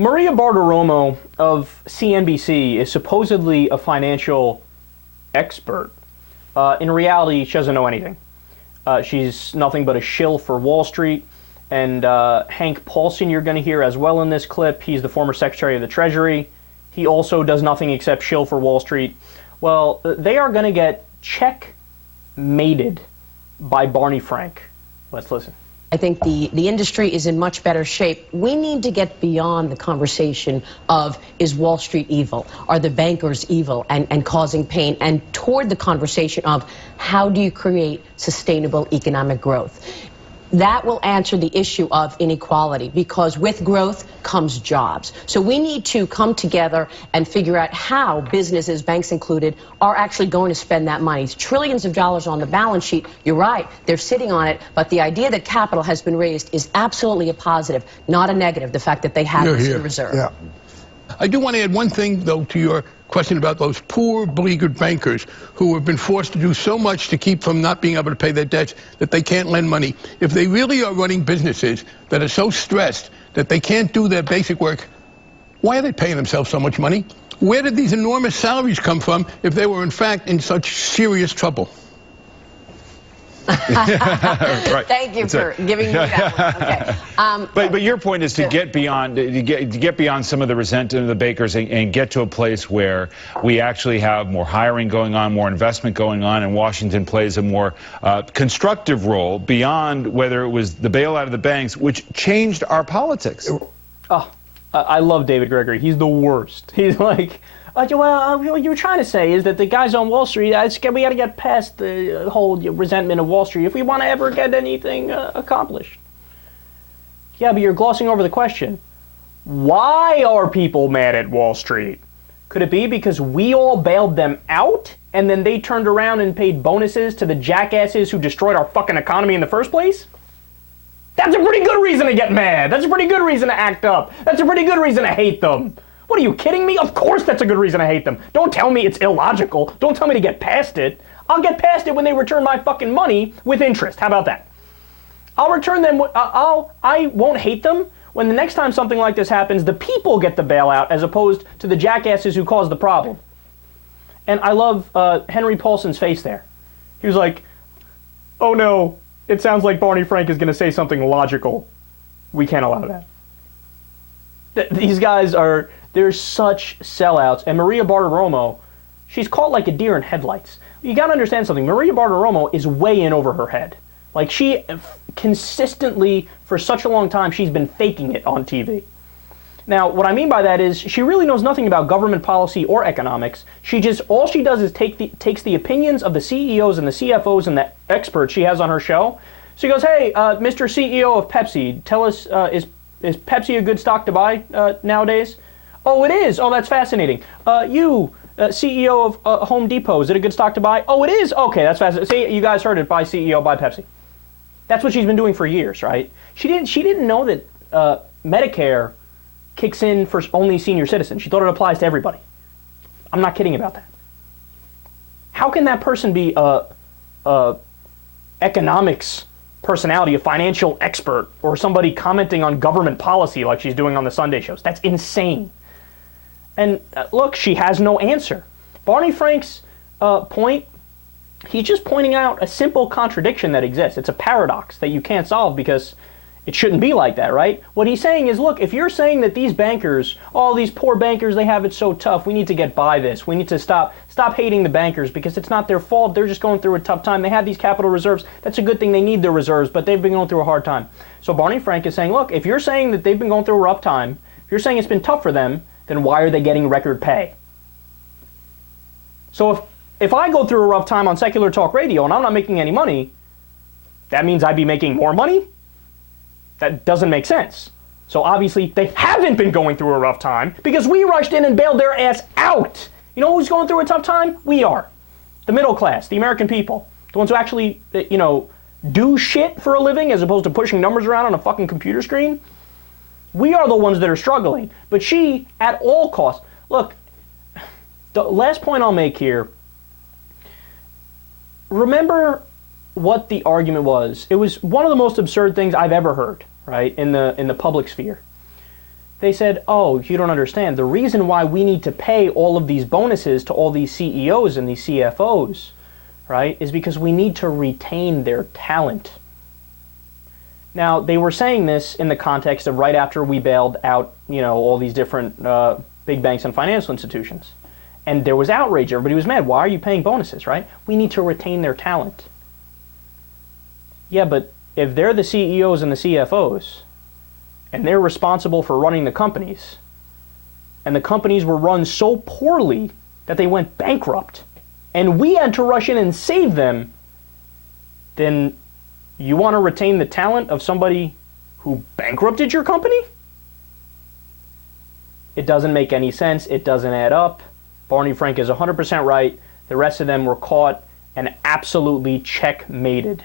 Maria Bartiromo of CNBC is supposedly a financial expert. In reality, she doesn't know anything. She's nothing but a shill for Wall Street. And Hank Paulson, you're going to hear as well in this clip. He's the former Secretary of the Treasury. He also does nothing except shill for Wall Street. Well, they are going to get checkmated by Barney Frank. Let's listen. I think the industry is in much better shape. We need to get beyond the conversation of, is Wall Street evil? Are the bankers evil and causing pain? And toward the conversation of, how do you create sustainable economic growth? That will answer the issue of inequality, because with growth comes jobs. So we need to come together and figure out how businesses, banks included, are actually going to spend that money. It's trillions of dollars on the balance sheet. You're right, they're sitting on it, but the idea that capital has been raised is absolutely a positive, not a negative, the fact that they have this in reserve. Yeah. I do want to add one thing, though, to your question about those poor, beleaguered bankers who have been forced to do so much to keep from not being able to pay their debts that they can't lend money. If they really are running businesses that are so stressed that they can't do their basic work, why are they paying themselves so much money? Where did these enormous salaries come from if they were, in fact, in such serious trouble? Right. Thank you for giving me that one. Okay. But your point is to get beyond some of the resentment of the bakers and get to a place where we actually have more hiring going on, more investment going on, and Washington plays a more constructive role beyond whether it was the bailout of the banks, which changed our politics. Oh, I love David Gregory. He's the worst. He's like, well, what you're trying to say is that the guys on Wall Street, we got to get past the whole resentment of Wall Street if we want to ever get anything accomplished. Yeah, but you're glossing over the question. Why are people mad at Wall Street? Could it be because we all bailed them out and then they turned around and paid bonuses to the jackasses who destroyed our fucking economy in the first place? That's a pretty good reason to get mad. That's a pretty good reason to act up. That's a pretty good reason to hate them. What, are you kidding me? Of course that's a good reason to hate them. Don't tell me it's illogical. Don't tell me to get past it. I'll get past it when they return my fucking money with interest. How about that? I'll return them. I won't hate them when the next time something like this happens, the people get the bailout as opposed to the jackasses who caused the problem. And I love Henry Paulson's face there. He was like, oh no, it sounds like Barney Frank is going to say something logical. We can't allow that. These guys are... They're such sellouts. And Maria Bartiromo, she's caught like a deer in headlights. You got to understand something. Maria Bartiromo is way in over her head. Like, she consistently, for such a long time, she's been faking it on TV. Now, what I mean by that is she really knows nothing about government policy or economics. All she does is takes the opinions of the CEOs and the CFOs and the experts she has on her show. She goes, hey, Mr. CEO of Pepsi, tell us, is Pepsi a good stock to buy nowadays? Oh, it is. Oh, that's fascinating. CEO of Home Depot, is it a good stock to buy? Oh, it is. Okay, that's fascinating. See, you guys heard it. Buy CEO, buy Pepsi. That's what she's been doing for years, right? She didn't know that Medicare kicks in for only senior citizens. She thought it applies to everybody. I'm not kidding about that. How can that person be a economics personality, a financial expert, or somebody commenting on government policy like she's doing on the Sunday shows? That's insane. And look, she has no answer. Barney Frank's point, he's just pointing out a simple contradiction that exists. It's a paradox that you can't solve because it shouldn't be like that, right? What he's saying is, look, if you're saying that these bankers, all these poor bankers, they have it so tough, we need to get by this. We need to stop hating the bankers because it's not their fault. They're just going through a tough time. They have these capital reserves. That's a good thing. They need their reserves, but they've been going through a hard time. So Barney Frank is saying, look, if you're saying that they've been going through a rough time, if you're saying it's been tough for them, then why are they getting record pay? So if I go through a rough time on Secular Talk Radio and I'm not making any money, that means I'd be making more money? That doesn't make sense. So obviously they haven't been going through a rough time because we rushed in and bailed their ass out. You know who's going through a tough time? We are. The middle class, the American people. The ones who actually, do shit for a living as opposed to pushing numbers around on a fucking computer screen. We are the ones that are struggling. But she, at all costs, look, the last point I'll make here, remember what the argument was. It was one of the most absurd things I've ever heard, right, in the public sphere. They said, oh, you don't understand. The reason why we need to pay all of these bonuses to all these CEOs and these CFOs, right, is because we need to retain their talent. Now, they were saying this in the context of right after we bailed out, all these different big banks and financial institutions. And there was outrage. Everybody was mad. Why are you paying bonuses, right? We need to retain their talent. Yeah, but if they're the CEOs and the CFOs, and they're responsible for running the companies, and the companies were run so poorly that they went bankrupt, and we had to rush in and save them, then you want to retain the talent of somebody who bankrupted your company? It doesn't make any sense. It doesn't add up. Barney Frank is 100% right. The rest of them were caught and absolutely checkmated.